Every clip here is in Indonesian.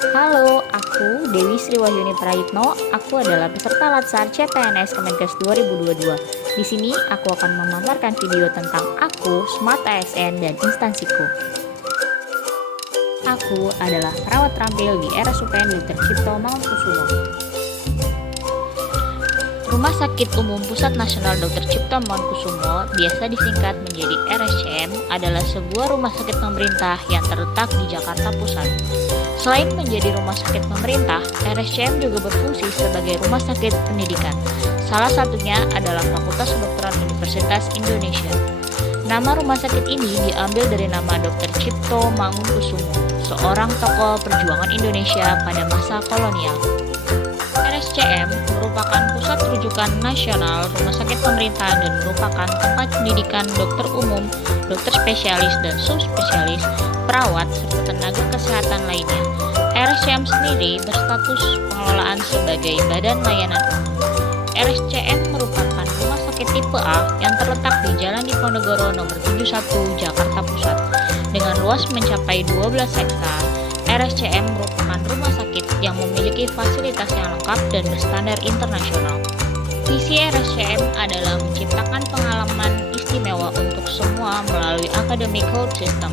Halo, aku Dewi Sriwahyuni Prayitno. Aku adalah peserta Latsar CPNS Kemenkes 2022. Di sini aku akan memaparkan video tentang aku, Smart ASN, dan instansiku. Aku adalah perawat terampil di RSUPN Dr. Cipto Mangunkusumo. Rumah Sakit Umum Pusat Nasional Dr. Cipto Mangunkusumo, biasa disingkat menjadi RSCM, adalah sebuah rumah sakit pemerintah yang terletak di Jakarta Pusat. Selain menjadi rumah sakit pemerintah, RSCM juga berfungsi sebagai rumah sakit pendidikan. Salah satunya adalah Fakultas Kedokteran Universitas Indonesia. Nama rumah sakit ini diambil dari nama Dr. Cipto Mangunkusumo, seorang tokoh perjuangan Indonesia pada masa kolonial. RSCM merupakan pusat rujukan nasional rumah sakit pemerintah dan merupakan tempat pendidikan dokter umum, dokter spesialis dan subspesialis, perawat, serta tenaga kesehatan lainnya. RSCM sendiri berstatus pengelolaan sebagai Badan Layanan Umum. RSCM merupakan rumah sakit tipe A yang terletak di Jalan Diponegoro nomor 71 Jakarta Pusat. Dengan luas mencapai 12 hektar, RSCM merupakan rumah sakit yang memiliki fasilitas yang lengkap dan berstandar internasional. Visi RSCM adalah menciptakan pengalaman istimewa untuk semua melalui academic health system.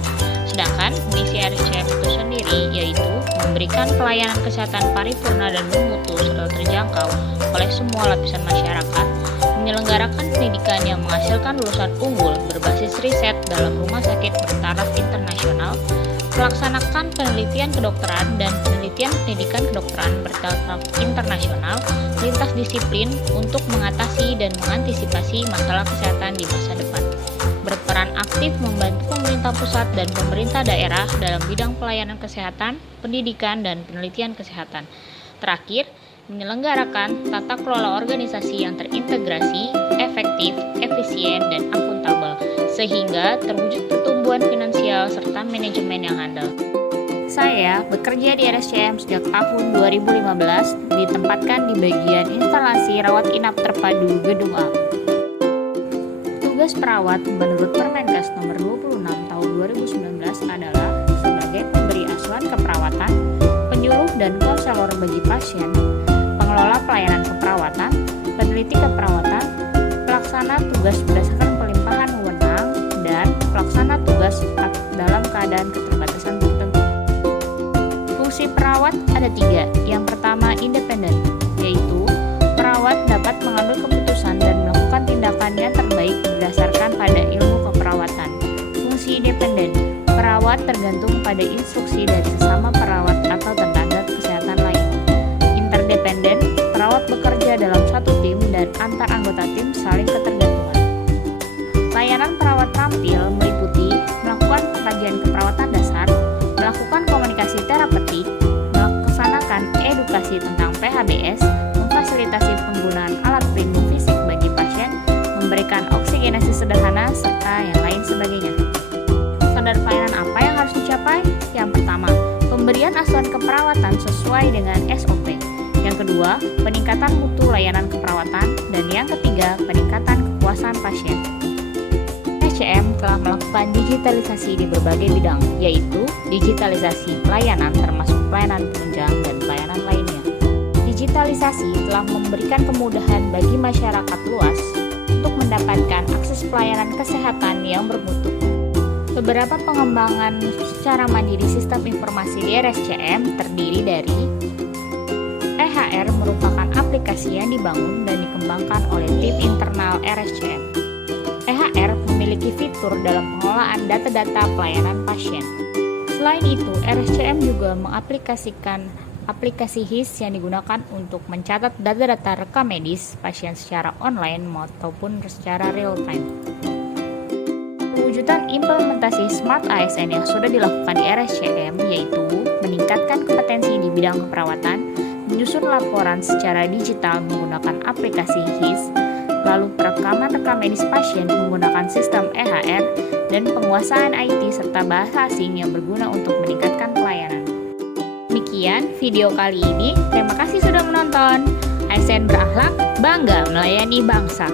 Sedangkan misi RSCM itu sendiri yaitu memberikan pelayanan kesehatan paripurna dan bermutu serta terjangkau oleh semua lapisan masyarakat, menyelenggarakan pendidikan yang menghasilkan lulusan unggul berbasis riset dalam rumah sakit bertaraf internasional, melaksanakan penelitian kedokteran dan penelitian pendidikan kedokteran bertaraf internasional lintas disiplin untuk mengatasi dan mengantisipasi masalah kesehatan di masa depan. Berperan aktif membantu pemerintah pusat dan pemerintah daerah dalam bidang pelayanan kesehatan, pendidikan, dan penelitian kesehatan. Terakhir, menyelenggarakan tata kelola organisasi yang terintegrasi, efektif, efisien, dan akuntabel, sehingga terwujud pertumbuhan finansial serta manajemen yang handal. Saya bekerja di RSCM sejak tahun 2015, ditempatkan di bagian instalasi rawat inap terpadu Gedung A. Tugas perawat menurut Permenkes nomor 26 tahun 2019 adalah sebagai pemberi asuhan keperawatan, penyuluh dan konselor bagi pasien, pengelola pelayanan keperawatan, peneliti keperawatan, pelaksana tugas berdasarkan pelimpahan wewenang, dan pelaksana tugas dalam keadaan keterbatasan tertentu. Fungsi perawat ada 3. Yang pertama, independen, yaitu perawat dapat mengambil keputusan dan melakukan tindakan yang terbaik berdasarkan pada ilmu keperawatan. Fungsi independen, perawat tergantung pada instruksi dari sesama perawat atau tenaga kesehatan lain. Interdependen, perawat bekerja dalam satu tim dan antar anggota tim saling ketergantungan. Layanan perawat terampil meliputi melakukan pengkajian keperawatan dasar, melakukan komunikasi terapeutik, melaksanakan edukasi tentang PHBS, memfasilitasi penggunaan alat pelindung fisik bagi pasien, memberikan oksigenasi sederhana, serta yang lain sebagainya. Standar pelayanan apa yang harus dicapai? Yang pertama, pemberian asuhan keperawatan sesuai dengan SOP. Yang kedua, peningkatan mutu layanan keperawatan. Dan yang ketiga, peningkatan kepuasan pasien. RSCM telah melakukan digitalisasi di berbagai bidang, yaitu digitalisasi pelayanan termasuk pelayanan penunjang dan pelayanan lainnya. Digitalisasi telah memberikan kemudahan bagi masyarakat luas untuk mendapatkan akses pelayanan kesehatan yang bermutu. Beberapa pengembangan secara mandiri sistem informasi di RSCM terdiri dari EHR merupakan aplikasi yang dibangun dan dikembangkan oleh tim internal RSCM. EHR memiliki fitur dalam pengelolaan data-data pelayanan pasien. Selain itu, RSCM juga mengaplikasikan aplikasi HIS yang digunakan untuk mencatat data-data rekam medis pasien secara online maupun secara real-time. Pewujudan implementasi Smart ASN yang sudah dilakukan di RSCM yaitu meningkatkan kompetensi di bidang keperawatan, menyusun laporan secara digital menggunakan aplikasi HIS, lalu perekaman rekam medis pasien menggunakan sistem EHR, dan penguasaan IT serta bahasa asing yang berguna untuk meningkatkan pelayanan. Demikian video kali ini, terima kasih sudah menonton. ASN berakhlak, bangga melayani bangsa.